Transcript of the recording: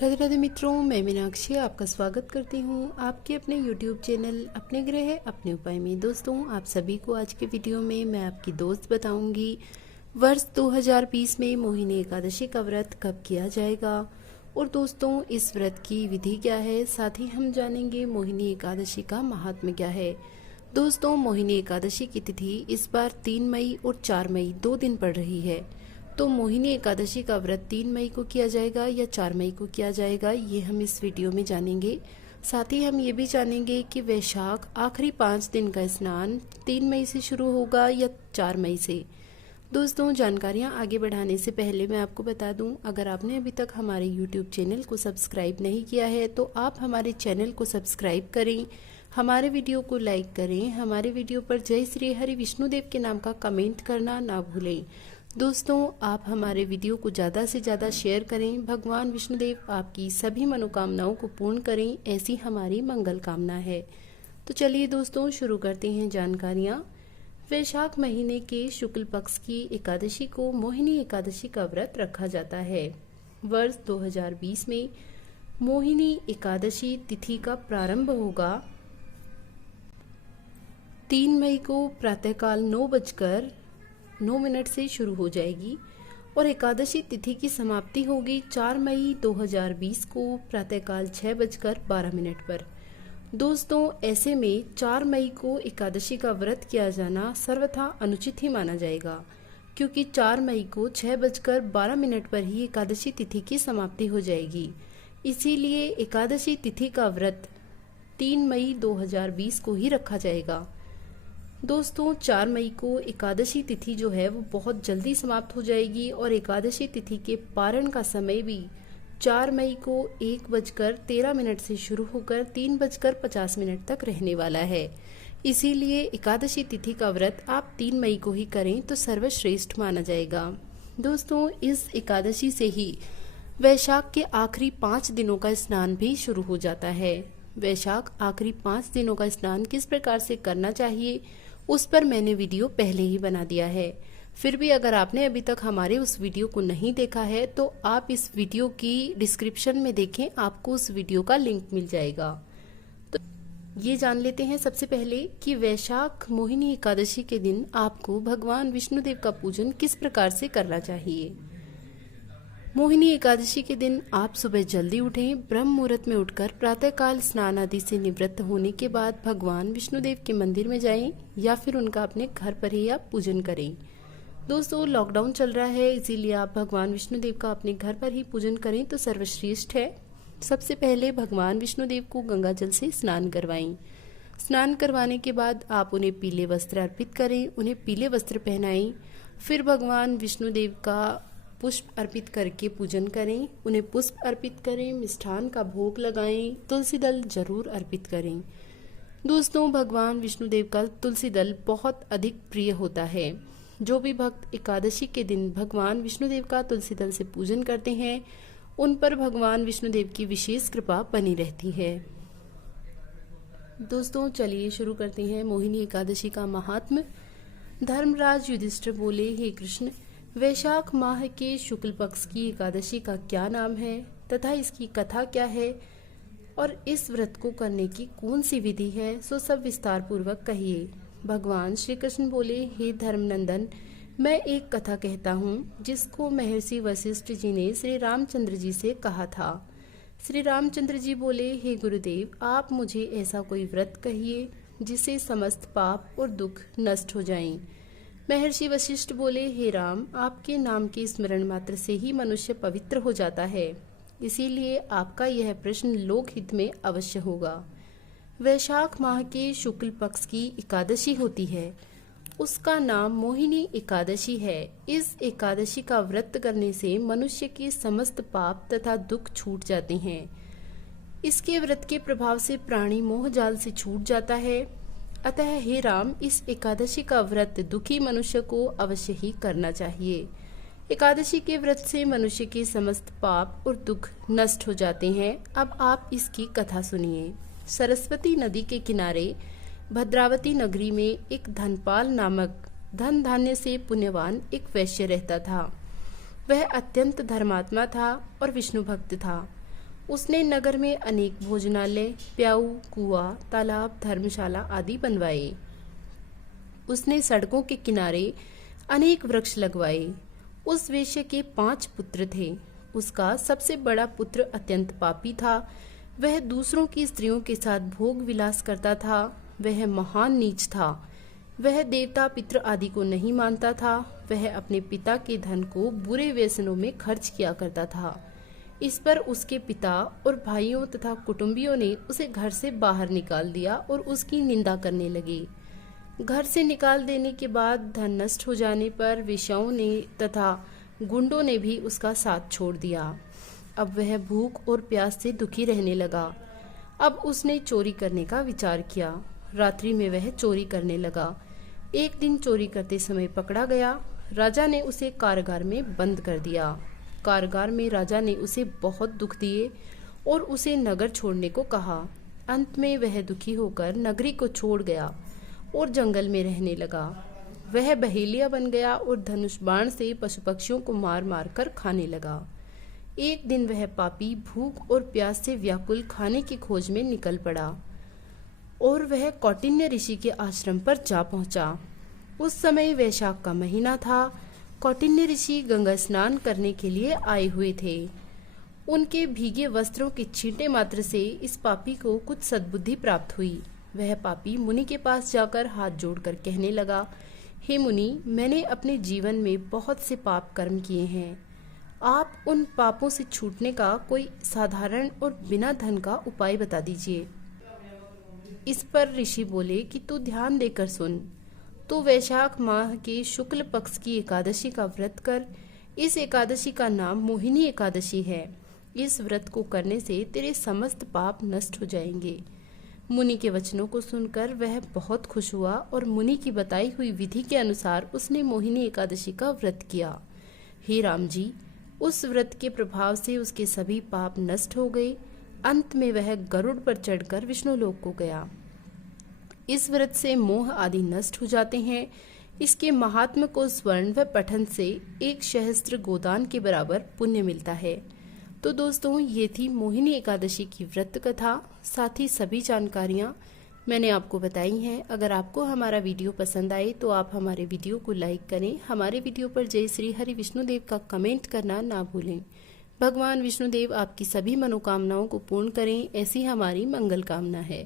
राधे राधे मित्रों, मैं मीनाक्षी आपका स्वागत करती हूँ आपके अपने YouTube चैनल अपने ग्रह अपने उपाय में। दोस्तों, आप सभी को आज के वीडियो में मैं आपकी दोस्त बताऊंगी वर्ष 2020 में मोहिनी एकादशी का व्रत कब किया जाएगा और दोस्तों इस व्रत की विधि क्या है। साथ ही हम जानेंगे मोहिनी एकादशी का महात्म्य क्या है। दोस्तों, मोहिनी एकादशी की तिथि इस बार 3 मई और 4 मई 2 दिन पड़ रही है। तो मोहिनी एकादशी का व्रत 3 मई को किया जाएगा या 4 मई को किया जाएगा, ये हम इस वीडियो में जानेंगे। साथ ही हम ये भी जानेंगे कि वैशाख आखिरी 5 दिन का स्नान 3 मई से शुरू होगा या 4 मई से। दोस्तों, जानकारियां आगे बढ़ाने से पहले मैं आपको बता दूं, अगर आपने अभी तक हमारे YouTube चैनल को सब्सक्राइब नहीं किया है तो आप हमारे चैनल को सब्सक्राइब करें, हमारे वीडियो को लाइक करें, हमारे वीडियो पर जय श्री हरि विष्णुदेव के नाम का कमेंट करना ना भूलें। दोस्तों, आप हमारे वीडियो को ज़्यादा से ज़्यादा शेयर करें। भगवान विष्णुदेव आपकी सभी मनोकामनाओं को पूर्ण करें, ऐसी हमारी मंगल कामना है। तो चलिए दोस्तों, शुरू करते हैं जानकारियाँ। वैशाख महीने के शुक्ल पक्ष की एकादशी को मोहिनी एकादशी का व्रत रखा जाता है। वर्ष 2020 में मोहिनी एकादशी तिथि का प्रारंभ होगा 3 मई को प्रातःकाल 9:09 से शुरू हो जाएगी और एकादशी तिथि की समाप्ति होगी 4 मई 2020 को प्रातःकाल 6:12 पर। दोस्तों, ऐसे में 4 मई को एकादशी का व्रत किया जाना सर्वथा अनुचित ही माना जाएगा, क्योंकि 4 मई को 6:12 पर ही एकादशी तिथि की समाप्ति हो जाएगी। इसीलिए एकादशी तिथि का व्रत 3 मई 2020 को ही रखा जाएगा। दोस्तों, 4 मई को एकादशी तिथि जो है वो बहुत जल्दी समाप्त हो जाएगी और एकादशी तिथि के पारण का समय भी 4 मई को 1:13 से शुरू होकर 3:50 तक रहने वाला है। इसीलिए एकादशी तिथि का व्रत आप 3 मई को ही करें तो सर्वश्रेष्ठ माना जाएगा। दोस्तों, इस एकादशी से ही वैशाख के आखिरी 5 दिनों का स्नान भी शुरू हो जाता है। वैशाख आखिरी 5 दिनों का स्नान किस प्रकार से करना चाहिए उस पर मैंने वीडियो पहले ही बना दिया है। फिर भी अगर आपने अभी तक हमारे उस वीडियो को नहीं देखा है तो आप इस वीडियो की डिस्क्रिप्शन में देखें, आपको उस वीडियो का लिंक मिल जाएगा। तो ये जान लेते हैं सबसे पहले कि वैशाख मोहिनी एकादशी के दिन आपको भगवान विष्णुदेव का पूजन किस प्रकार से करना चाहिए। मोहिनी एकादशी के दिन आप सुबह जल्दी उठें, ब्रह्म मुहूर्त में उठकर प्रातःकाल स्नान आदि से निवृत्त होने के बाद भगवान विष्णुदेव के मंदिर में जाएं या फिर उनका अपने घर पर ही आप पूजन करें। दोस्तों, लॉकडाउन चल रहा है, इसीलिए आप भगवान विष्णुदेव का अपने घर पर ही पूजन करें तो सर्वश्रेष्ठ है। सबसे पहले भगवान विष्णुदेव को गंगा जल से स्नान करवाएं। स्नान करवाने के बाद आप उन्हें पीले वस्त्र अर्पित करें, उन्हें पीले वस्त्र पहनाएं। फिर भगवान विष्णुदेव का पुष्प अर्पित करके पूजन करें, उन्हें पुष्प अर्पित करें, मिष्ठान का भोग लगाएं, तुलसी दल जरूर अर्पित करें। दोस्तों, भगवान विष्णुदेव का तुलसी दल बहुत अधिक प्रिय होता है। जो भी भक्त एकादशी के दिन भगवान विष्णुदेव का तुलसी दल से पूजन करते हैं उन पर भगवान विष्णुदेव की विशेष कृपा बनी रहती है। दोस्तों, चलिए शुरू करते हैं मोहिनी एकादशी का महात्म्य। धर्मराज युधिष्ठिर बोले, हे कृष्ण, वैशाख माह के शुक्ल पक्ष की एकादशी का क्या नाम है तथा इसकी कथा क्या है और इस व्रत को करने की कौन सी विधि है, सो सब विस्तार पूर्वक कहिए। भगवान श्री कृष्ण बोले, हे धर्मनंदन, मैं एक कथा कहता हूँ जिसको महर्षि वशिष्ठ जी ने श्री रामचंद्र जी से कहा था। श्री रामचंद्र जी बोले, हे गुरुदेव, आप मुझे ऐसा कोई व्रत कहिए जिससे समस्त पाप और दुख नष्ट हो जाएं। महर्षि वशिष्ठ बोले, हे राम, आपके नाम के स्मरण मात्र से ही मनुष्य पवित्र हो जाता है, इसीलिए आपका यह प्रश्न लोकहित में अवश्य होगा। वैशाख माह के शुक्ल पक्ष की एकादशी होती है, उसका नाम मोहिनी एकादशी है। इस एकादशी का व्रत करने से मनुष्य के समस्त पाप तथा दुख छूट जाते हैं। इसके व्रत के प्रभाव से प्राणी मोह जाल से छूट जाता है। अतः हे राम, इस एकादशी का व्रत दुखी मनुष्य को अवश्य ही करना चाहिए। एकादशी के व्रत से मनुष्य के समस्त पाप और दुख नष्ट हो जाते हैं। अब आप इसकी कथा सुनिए। सरस्वती नदी के किनारे भद्रावती नगरी में एक धनपाल नामक धन धान्य से पुण्यवान एक वैश्य रहता था। वह अत्यंत धर्मात्मा था और विष्णु भक्त था। उसने नगर में अनेक भोजनालय, प्याऊ, कुआं, तालाब, धर्मशाला आदि बनवाए। उसने सड़कों के किनारे अनेक वृक्ष लगवाए। उस वेश्या के 5 पुत्र थे। उसका सबसे बड़ा पुत्र अत्यंत पापी था। वह दूसरों की स्त्रियों के साथ भोग विलास करता था। वह महान नीच था। वह देवता पितृ आदि को नहीं मानता था। वह अपने पिता के धन को बुरे व्यसनों में खर्च किया करता था। इस पर उसके पिता और भाइयों तथा कुटुंबियों ने उसे घर से बाहर निकाल दिया और उसकी निंदा करने लगे। घर से निकाल देने के बाद धन नष्ट हो जाने पर वेश्याओं ने तथा गुंडों ने भी उसका साथ छोड़ दिया। अब वह भूख और प्यास से दुखी रहने लगा। अब उसने चोरी करने का विचार किया। रात्रि में वह चोरी करने लगा। एक दिन चोरी करते समय पकड़ा गया। राजा ने उसे कारागार में बंद कर दिया। कारागार में राजा ने उसे बहुत दुख दिए और उसे नगर छोड़ने को कहा। अंत में वह दुखी होकर नगरी को छोड़ गया और जंगल में रहने लगा। वह बहेलिया बन गया और धनुष बाण से पशु पक्षियों को मार मार कर खाने लगा। एक दिन वह पापी भूख और प्यास से व्याकुल खाने की खोज में निकल पड़ा और वह कौटिन्य ऋषि के आश्रम पर जा पहुंचा। उस समय वैशाख का महीना था। कौटिन्य ऋषि गंगा स्नान करने के लिए आए हुए थे। उनके भीगे वस्त्रों के छींटे मात्र से इस पापी को कुछ सद्बुद्धि प्राप्त हुई। वह पापी मुनि के पास जाकर हाथ जोड़कर कहने लगा, हे मुनि, मैंने अपने जीवन में बहुत से पाप कर्म किए हैं। आप उन पापों से छूटने का कोई साधारण और बिना धन का उपाय बता दीजिए। इस पर ऋषि बोले कि तू ध्यान देकर सुन। तू वैशाख माह के शुक्ल पक्ष की एकादशी का व्रत कर। इस एकादशी का नाम मोहिनी एकादशी है। इस व्रत को करने से तेरे समस्त पाप नष्ट हो जाएंगे। मुनि के वचनों को सुनकर वह बहुत खुश हुआ और मुनि की बताई हुई विधि के अनुसार उसने मोहिनी एकादशी का व्रत किया। हे राम जी, उस व्रत के प्रभाव से उसके सभी पाप नष्ट हो गए। अंत में वह गरुड़ पर चढ़कर विष्णुलोक को गया। इस व्रत से मोह आदि नष्ट हो जाते हैं। इसके महात्म को स्वर्ण व पठन से 1 सहस्त्र गोदान के बराबर पुण्य मिलता है। तो दोस्तों, ये थी मोहिनी एकादशी की व्रत कथा। साथ ही सभी जानकारियाँ मैंने आपको बताई हैं। अगर आपको हमारा वीडियो पसंद आए तो आप हमारे वीडियो को लाइक करें। हमारे वीडियो पर जय श्री हरि विष्णुदेव का कमेंट करना ना भूलें। भगवान विष्णुदेव आपकी सभी मनोकामनाओं को पूर्ण करें, ऐसी हमारी मंगल कामना है।